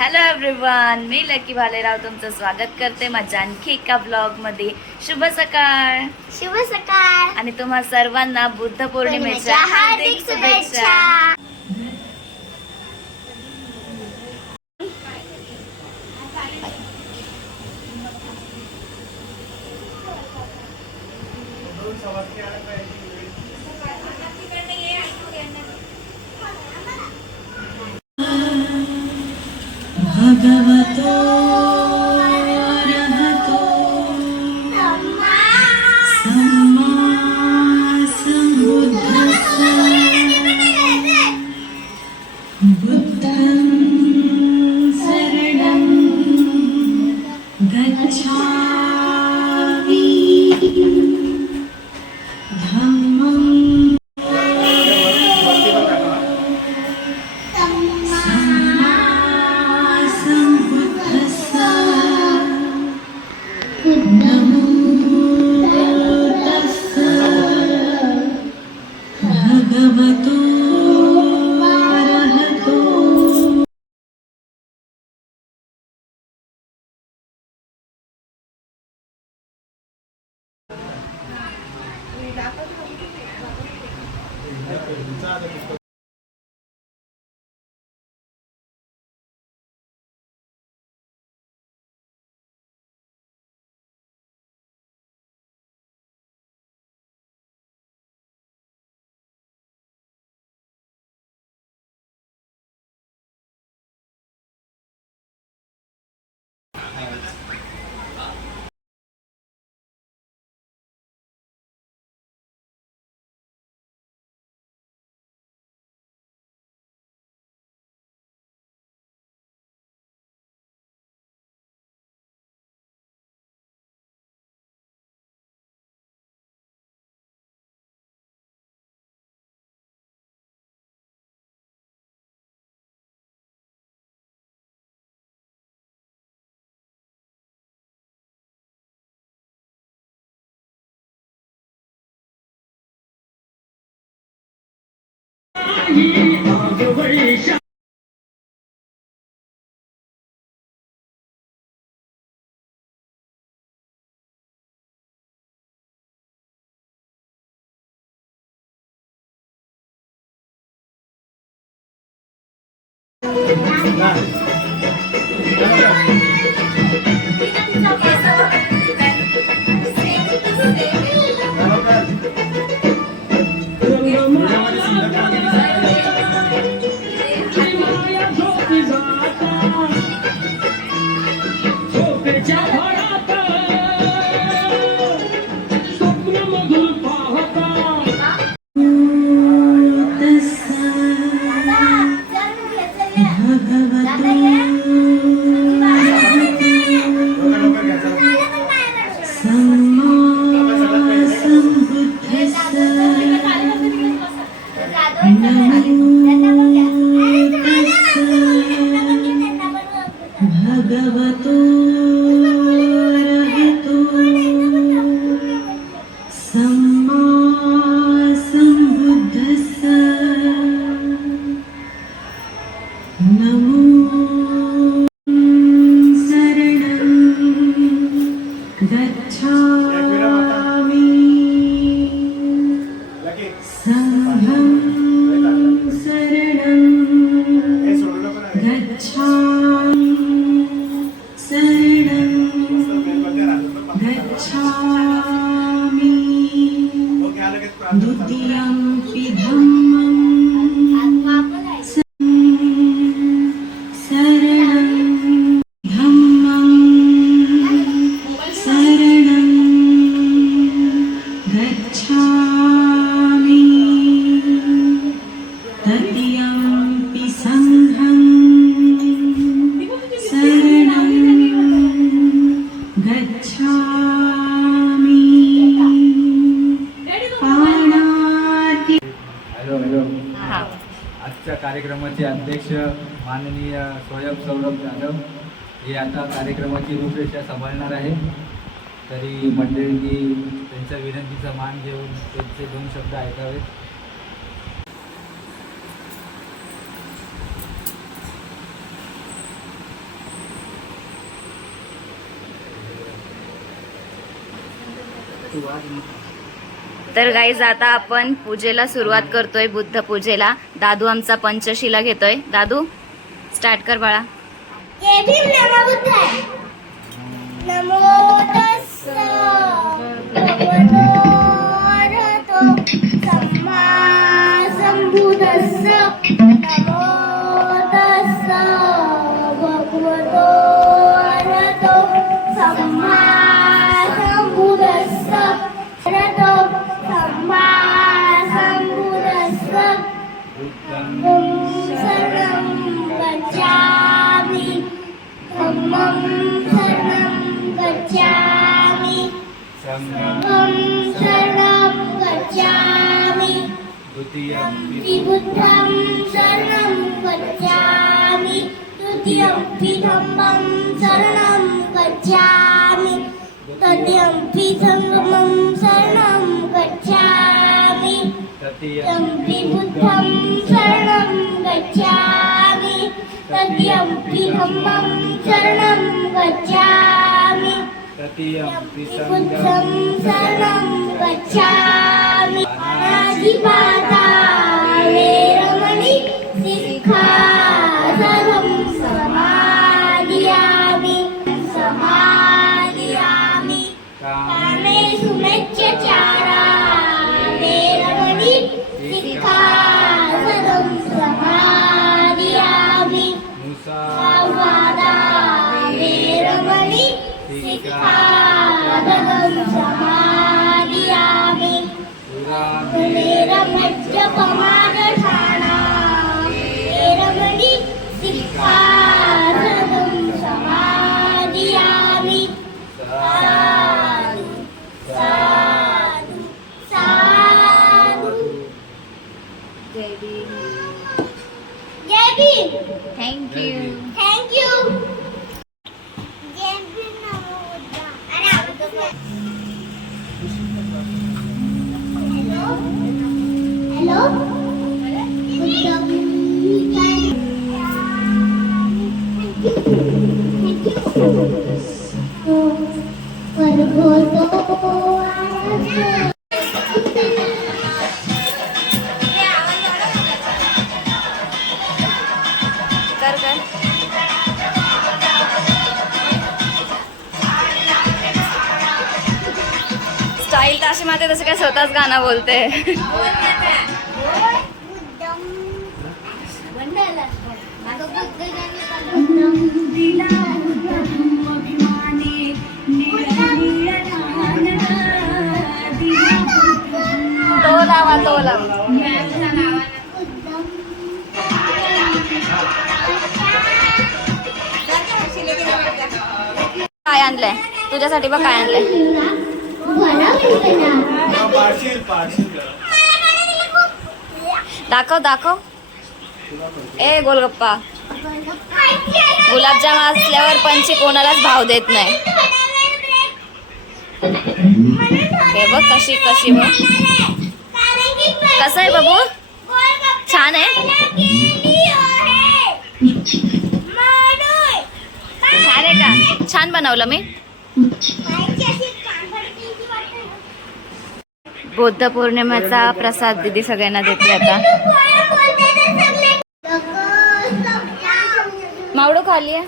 Hello everyone, मी lucky Bhalerao तुमचं स्वागत करते माझ्या आणखी एका ब्लॉगमध्ये. शुभ सकाळ. शुभ सकाळ आणि तुम्हा सर्वांना बुद्ध पौर्णिमेच्या हार्दिक शुभेच्छा. भगवतो अरहतो सम्मा सम्बुद्धस्स बुद्धं शरणं गच्छामि धम्मं नमो तस्स भगवतो अरहतो. भगवतो अरहतो सम्मा सम्बुद्धस्स नमो शरणं गच्छामि संघं शरणं गच्छामि शरणं गच्छामि द्वितीयंपि धम्मं शरणं धम्मं शरणं गच्छामि तृतीयंपि संघं शरणं गच्छामि पाणाति. हॅलो. आजच्या कार्यक्रमाचे अध्यक्ष माननीय स्वयं सौरभ जाधव हे आता कार्यक्रमाची रूपरेषा सांभाळणार आहे. तरी मंडळींनी त्यांच्या विनंतीचा मान घेऊन त्यांचे 2 शब्द ऐकावेत. तर गाईज आता आपण पूजेला सुरुवात करतोय, बुद्ध पूजेला. दादू आमचा पंचशिला घेतोय. दादू स्टार्ट कर बाळा. जय भीम नमो बुद्धाय. नमो तस्स भगवतो अरहतो सम्मा संबुद्धस्स. नमो तस्स भगवतो अरहतो सम्मा संबुद्धस्स. अरहतो सम्मा संबुद्धस्स. शरणं गच्छामि. धम्मं शरणं गच्छामि. संघं शरणं गच्छामि. द्वितीयं बुद्धं शरणं गच्छामि. तृतीयं धम्मं शरणं गच्छामि. तृतीयं संगमं शरणं गच्छामि. तृतीयं बुद्धं शरणं गच्छामि. तृतीयं धम्मं शरणं गच्छामि. तृतीयं बुद्धं शरणं गच्छामि. पाणातिपाता वेरमणि सिक्खापदं समादियामि. समादियामि. कामेषु मिथ्याचारा वेरमणि सिक्खापदं समादियामि. मुसावादा वेरमणि सिक्खापदं समादियामि. वेरमद्यपमादधाना वेरमणि सिक्खापदं समादियामि. साधु साधु साधु. जय Bhim. Thank you. Thank you. जय भीम नमो बुद्धाय. अरे आवडतो. हॅलो कर कर. स्टाईल तर अशी माते तसं काय स्वतःच गाणं बोलते. तो लावा तो लावा. काय आणलंय तुझ्यासाठी? बघ काय आणलंय. दाखव दाखव. ए गोलगप्पा. गुलाबजाम असल्यावर पंची कोणालाच भाव देत नाही. हे बघ कशी कशी बघ. कसं आहे बाबू? छान आहे. छान आहे का? छान बनवलं मी. बौद्ध पौर्णिमेचा प्रसाद दीदी सगळ्यांना देते आता. मावडो खाली आहे.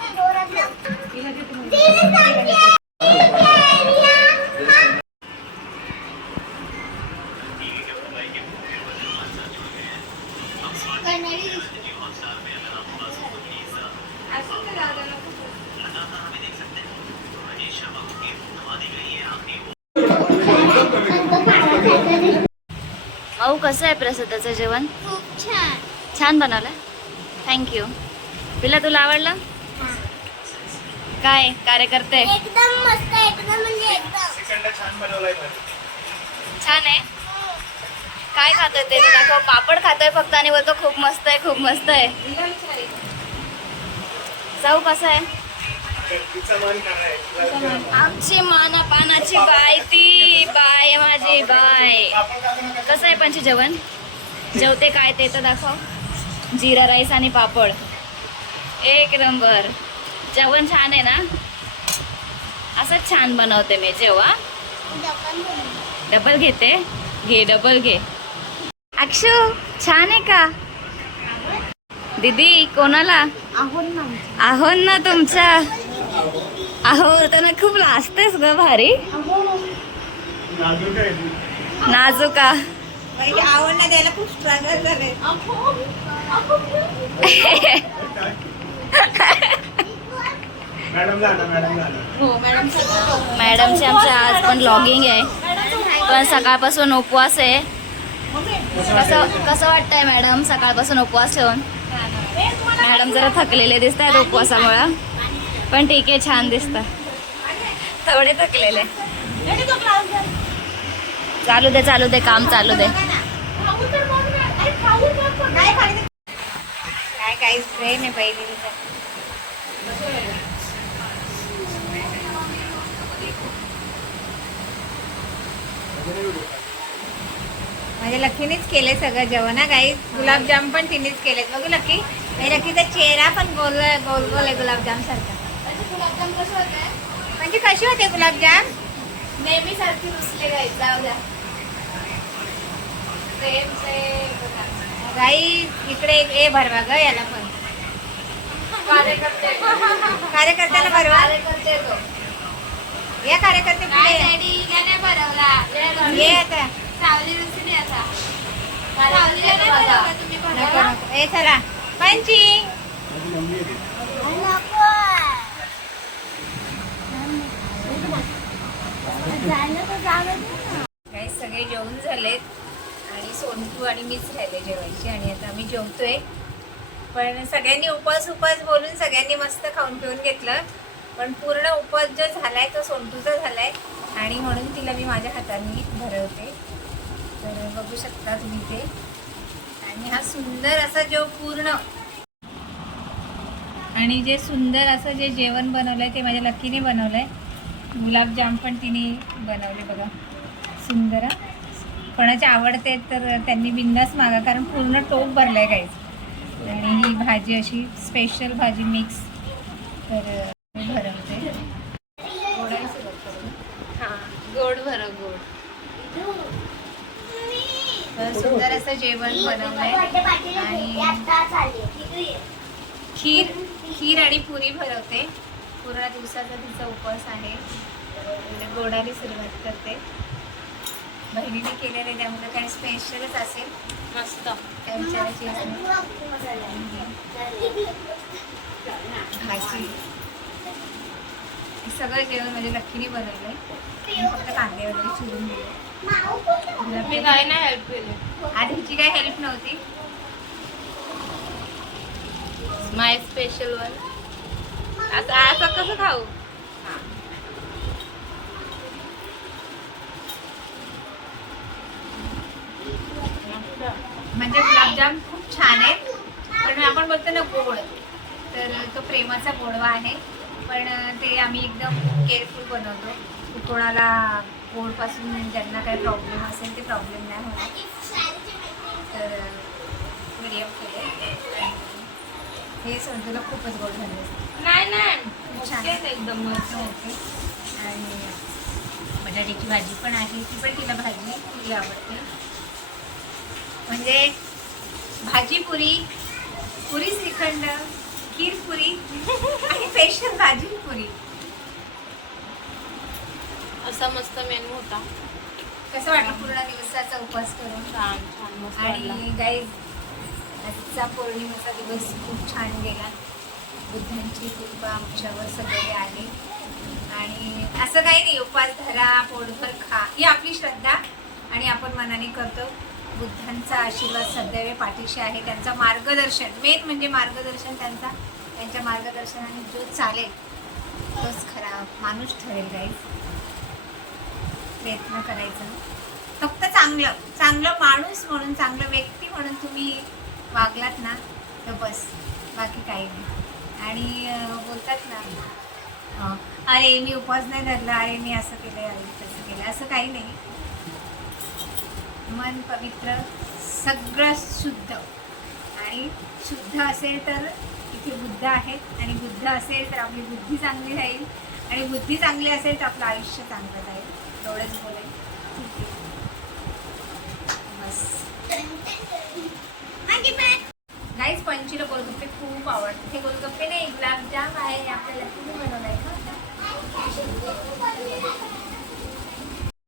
भाऊ कसं आहे प्रसादाचं जेवण? खूप छान. छान बनवलं. थँक्यू. तुला तुला आवडलं? काय कार्यकर्ते? एकदम मस्त. एकदम म्हणजे एकदम छान आहे. काय खातोय ते दाखव. पापड खातोय फक्त आणि बोलतो खूप मस्त आहे खूप मस्त आहे. जाऊ कसं आहे? आमची माना पानाची बाय ती बाय माझी बाय. कसं आहे पंच जेवण? जेवते काय ते तर दाखव. जिरा राईस आणि पापड. एक नंबर. जेवण छान आहे ना? असंच छान बनवते मी जेव्हा. डबल घेते, घे डबल घे. अक्षू छान आहे का दीदी? कोणाला? आहो ना तुमच्या. आहो तर ना खूप लाजतेस ग भारी. नाजूका. आवडला द्यायला खूप स्ट्रगल झाले. मॅडमचे आमच्या आज पण लॉगिंग आहे, पण सकाळपासून उपवास आहे. कसं वाटतंय मॅडम सकाळपासून उपवास ठेवून? मॅडम जरा थकलेले दिसत आहेत उपवासामुळं, पण ठीक आहे, छान दिसतात. थोडे थकलेले. चालू दे काम चालू दे. काय काहीच ट्रेन आहे पहिली. माझ्या लकीनेच केले सगळं जेवण हा गाई. गुलाबजाम पण तिनेच केलेत. बघू लकी, लकीचा चेहरा पण गोल गोल गोल आहे गुलाबजाम सारखा. गुलाबजाम कसं होते? म्हणजे कसे होते गुलाबजाम? नेहमी सारखी रुसले गाई. जाऊ द्या. गाई इकडे ए भरवा ग याला पण. कार्यकर्त्याला भरवा. या कार्यकर्ते पुढे या. ये आता. नको नको. ए चला पंची. काही सगळे जेवून झालेत आणि सोनटू आणि मीच राहिले जेवायची, आणि आता आम्ही जेवतोय. पण सगळ्यांनी उपवास बोलून सगळ्यांनी मस्त खाऊन पिऊन घेतलं, पण पूर्ण उपवास जो झालाय तो सोनटूचा झालाय, आणि म्हणून तिला मी माझ्या हाताने भरवते. तर बघू शकता तुम्ही ते. आणि हा सुंदर असा जो पूर्ण आणि जे सुंदर असं जे जेवण बनवलंय ते माझ्या लकीने बनवलंय. गुलाबजाम पण तिने बनवले बघा, सुंदर. कोणाचे आवडते तर त्यांनी बिंदास मागा, कारण पूर्ण टोप भरलाय काहीच. आणि ही भाजी अशी स्पेशल भाजी मिक्स. तर भरवते. गोडाने सुरुवात करू. हां, गोड भर गोड. तर सुंदर असं जेवण बनवलंय, आणि खीर आणि पुरी भरवते. पूर्ण दिवसाचा तिचा उपवास आहे. गोडाने सुरुवात करते. बहिणीने केलेले त्यामुळे काही स्पेशलच असेल. मस्त. त्या विचाराची भाजी. हे सगळं जेवण म्हणजे लक्कीने बनवलंय. फक्त कांदे वगैरे चिरून दिले. मी काय नाही हेल्प केली. आज हिची काही हेल्प नव्हती. माय स्पेशल वन. असं कसं खाऊ? म्हणजे गुलाबजाम खूप छान आहे, पण आपण बोलतो ना गोड, तर तो प्रेमाचा गोडवा आहे. पण ते आम्ही एकदम केअरफुल बनवतो. कोणाला गोडपासून ज्यांना काही प्रॉब्लेम असेल ते प्रॉब्लेम नाही होणार. तर मीडियम केले. हे सोनटूला खूपच गोड झाले. नाही खूप छान एकदम मस्त. ओके. आणि बटाट्याची भाजी पण आहे, ती पण तिला भाजी पुरी आवडते. म्हणजे भाजी पुरी, पुरी श्रीखंड, खीर पुरी आणि स्पेशल भाजी पुरी. असा मस्त मेनू होता. कसं वाटलं पूर्ण दिवसाचा उपवास करून? छान छान मस्त वाटलं. आणि गाईज आजचा पौर्णिमेचा दिवस खूप छान गेला. बुद्धांची कृपा आमच्यावर सगळे आहे. आणि असं काही नाही, उपवास धरा, पोटभर खा, ही आपली श्रद्धा आणि आपण मनाने करतो. बुद्धांचा आशीर्वाद सदैव पाठीशी आहे. त्यांचा मार्गदर्शन, मेन म्हणजे मार्गदर्शन त्यांच्या मार्गदर्शनाने जो चालेल तोच खरा माणूस ठरेल. गाईज प्रयत्न करायचा, फक्त चांगलं माणूस म्हणून, चांगलं व्यक्ती म्हणून तुम्ही वागलात ना तर बस, बाकी काही नाही. आणि बोलतात ना, अरे मी उपवास नाही धरला, अरे मी असं केलं, अरे तसं केलं, असं काही नाही. मन पवित्र, सगळं शुद्ध, आणि शुद्ध असेल तर इथे बुद्ध आहेत, आणि बुद्ध असेल तर आपली बुद्धी चांगली राहील, आणि बुद्धी चांगली असेल तर आपलं आयुष्य चांगलं राहील. एवढंच बोलेल. बस गाईज पंचीला गोलगप्पे खूप आवडतात. हे गोलगप्पे नाही गुलाबजाम आहे, आपल्याला तुम्ही बनवलाय का?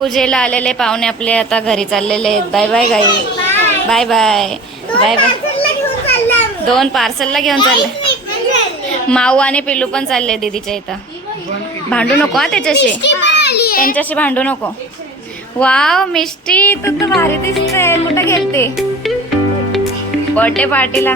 पूजेला आलेले पाहुणे आपले आता घरी चाललेले आहेत. बाय बाय गाई, बाय बाय बाय बाय. 2 पार्सलला घेऊन चालले. माऊ आणि पिल्लू पण चालले दीदीच्या इथं. भांडू नको हा त्याच्याशी, त्यांच्याशी भांडू नको. वाव मिष्टी, तू तर भारी दिसते. कुठं गेलते बर्थडे पार्टीला?